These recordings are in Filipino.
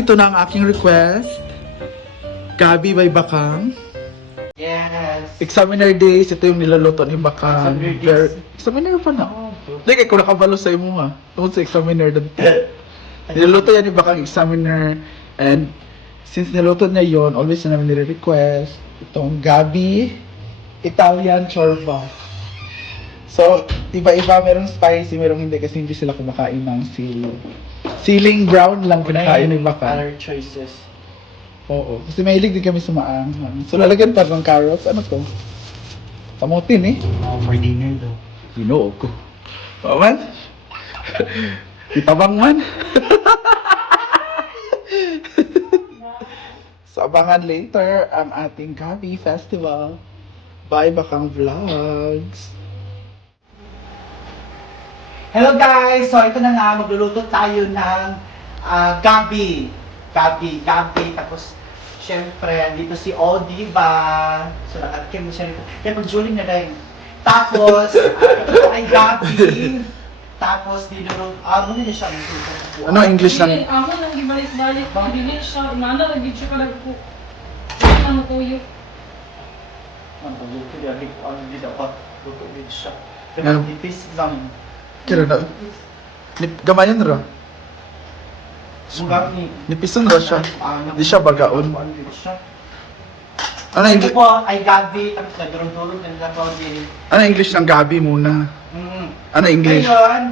Ito na ang aking request. Gabi by Bakang. Yes. Examiner days, ito yung niluluto ni Bakang. Examiner days. Examiner pa na. Like, ako nakabalo sa imo ha. Tungkol sa examiner doon. Niluluto yan ni Bakang examiner. And since niluto niya yon always na namin nire-request itong Gabi Italian Chorba. So, iba-iba, merong spicy, merong hindi kasi hindi sila kumakain ng siling. Siling brown lang kinakain ni Bakang. Other choices. Oo. Kasi mahilig din kami sumaang. So, lalagyan pa ng carrots. Ano to? Kamutin eh. Oh, for dinner though. Ginoo ko. Paman? Itabang man? so, abangan later ang ating Gabi Festival. Bye, Bakang Vlogs. Hello guys! So ito na nga, magluluto tayo ng ah, gabi. Gabi, gabi. Tapos, syempre, andito si Odi ba? So, nakatikim mo siya rito. Kaya mag-juling na rin. Tapos, ah, ito ay gabi. Tapos, dinuro, ah, muna na siya. Ano English Dili, ng... Ako nang gibalik-balik. Dili siya. Inana lagi siya kalag ko. Dili na matuyo. Ang luto niya, ano din ako. Luto din siya. Ano? Pero, nipis lang. Kira na... Nip, gamayan ra. Nipisan ra siya. Di siya bagaon. Ano Ito English, po ay gabi, tapos nagdurong-durong na nila po din. ano English ng Gabi muna? Mm. Ano English? Ngayon,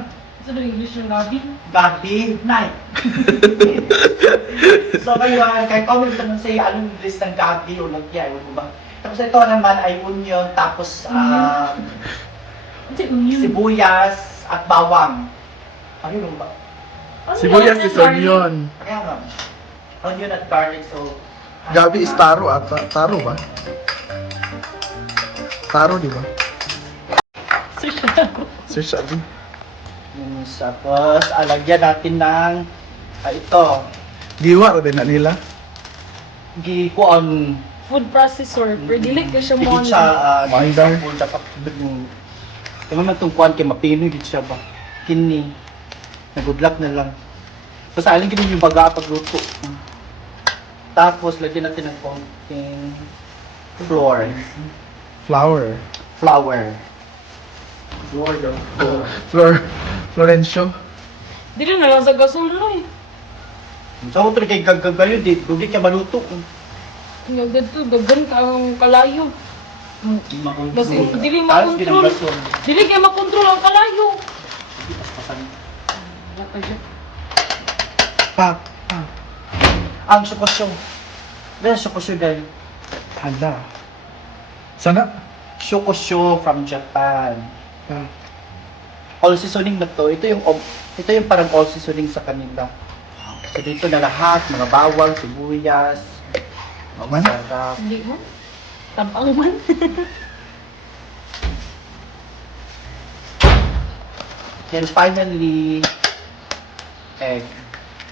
Sa English yung gabi. gabi, night. so ngayon, kay comment naman sa'yo, anong English ng gabi o lagyan, ewan ko ba? Tapos ito naman ay onion, tapos ah, onion. sibuyas at bawang. Ano yun ba? Ano Sibuyas is onion. Kaya nga. Onion at garlic, so... Gabi is taro ata. Taro ba? Taro, di ba? Search na ako. Search natin. Yun, Tapos, alagyan natin ng... Ah, ito. Giwa rin na nila. Gi ko ang... Food processor. Pero dili ka siya mo. Hindi siya... ah, Mindar. Dapat yung... Yung man itong kuhan kay mapinoy din siya ba? Kini. Na good luck na lang. Basta alin ganun yung baga pagluto. Tapos, lagyan natin ng konting flour. Flower. Flour. Flour daw. Flor. Florencio. Dili na lang sa gasol na eh. Sa ko kay gagagayo di, dugay ka maluto. Yung dito, dagan ka ang kalayo. Basta dili makontrol. Dili kaya makontrol ang kalayo. Pak, pak. Ang sukosyo. Dahil sukosyo dahil. Hala. Sana? Shokosho from Japan. Ah, All seasoning na to. Ito yung ito yung parang all seasoning sa kanila. So dito na lahat, mga bawang, sibuyas. Man? Sarap. Hindi man. Tabang man. Then finally, egg.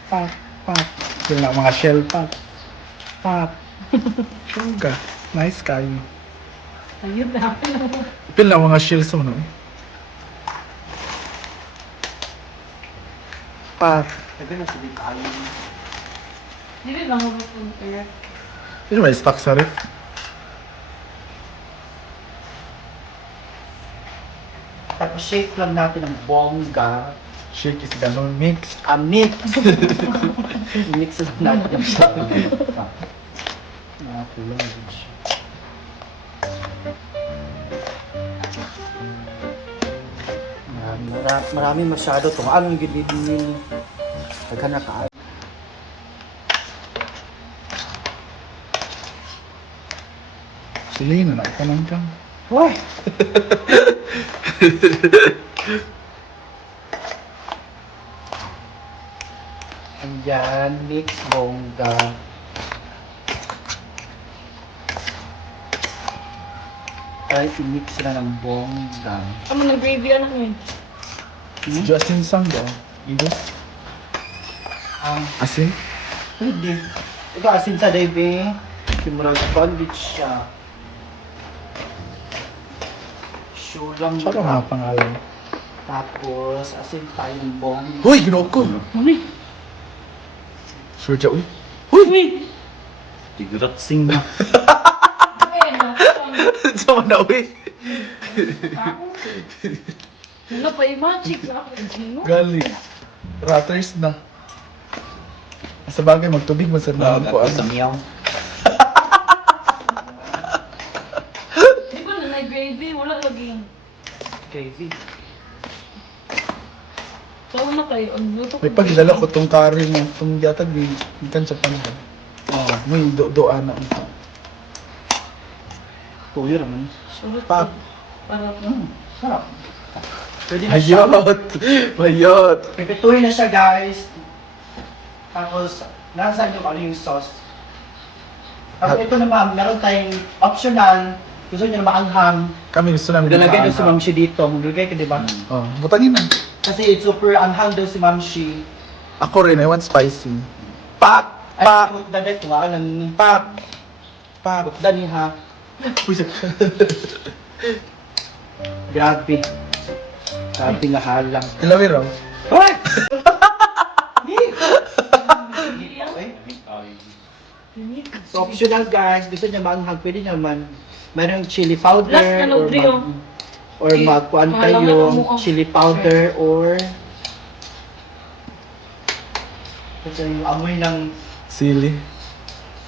Pak. Pak. Yun lang mga shell pak. Pak. Suga. Nice kayo. Ayun na. Pil lang mga shells mo no? Pak. Lagyan na sa di kayo. Dili lang ako compare. Sino ba stock sa ref? Shake lang natin ng bongga. Shake is ganun mix. Ah, mix. mix lang natin yung sa siya. Marami, marami, marami masyado to. Ano yung ginidin Pagka naka Sige na, nakapanang kang. Hoy! Ayan, mix bongga. Ay, i-mix na ng bongga. Ano na gravy ano yun? Hmm? Justin Sang daw. Ibo. Ah, Asin? pwede. Ito asin sa debe. Simurag sandwich siya. Sure lang Siya mga pangalan. Tapos, asin tayong bongga. Hoy, ginoo ko! Mami. Sure siya, uy. Uy! Tigratsing na. Sama na, uy. Wala pa yung magic na ako. Sino? Gali. Ratters na. Sa bagay, magtubig mo sa naon ko. Sa Ano? miyaw. Di ba na gravy? Wala lagi. Crazy. Saan na kayo? Ang luto May pagilala ko tong curry mo. Itong yatag, ikan sa panahon. Oo, may do-doa na. Tuyo naman. Surut Pap. Para Mm, sarap. Pwede na siya. Mayot! Mayot! Pipituhin na siya guys. Tapos, nasa inyo kung ano yung sauce. Tapos ito naman, meron tayong optional. Gusto niyo na maanghang. Kami gusto namin Maglalagay daw si. Ma'am Shi dito. Maglagay ka, di ba? Oh, butangin na. Kasi super anghang daw si Ma'am Shi. Ako rin, I want spicy. Pak! Ay, Pak! daday ko nga. Pak! Pak! Dani ha. Sa- Grabe. Grabe na halang. Ilawi raw. Hoy! So optional guys, gusto niya maanghang, pwede naman. Merong chili powder Last na, or mag, or Eh, magkuhan pangalan kayo chili powder or kasi yung amoy ng Sili.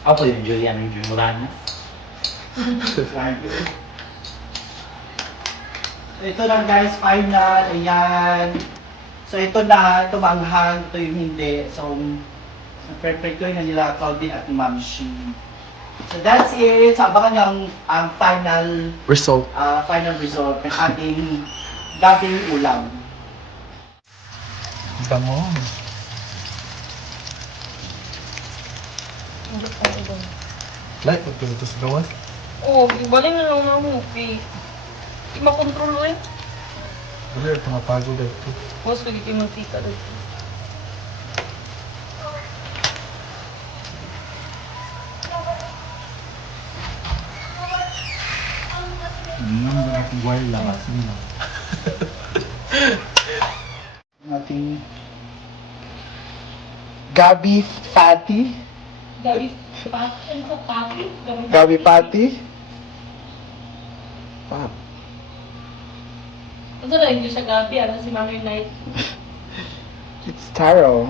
Ako yung Julian yung. So, ito lang guys, final, ayan. So ito na, ito maanghang, ito yung hindi. So, perfect ko na nila Claudine at Ma'am Shi. So that's it. So abangan nyo ang, ang final Result. ah, final result ng ating gabing ulam. Bango. Like, pagpuluto sa gawas. Oo, na lang na mo. Okay. Di makontrol eh. Wala, tumapago dito. Mas kayo mantika dito. Hmm, bakit wire lakas nila. Ang ating Gabi Patty. Gabi, pati. Ano? Gabi Patty. Pap. Ano na yung sa gabi? Ano si Mami Night? It's taro.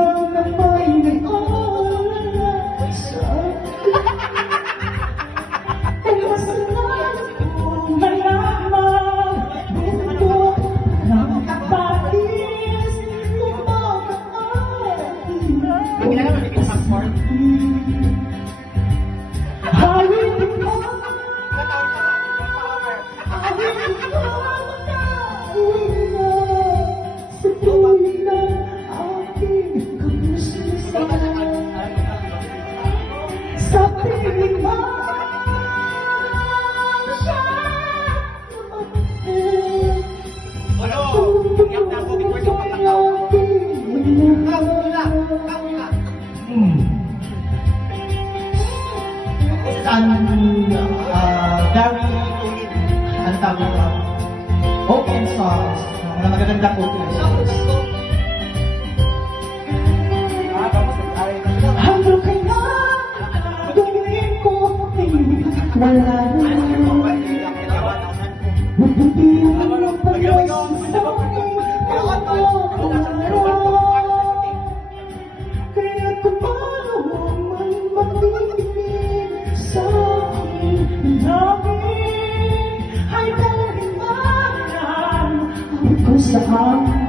Japan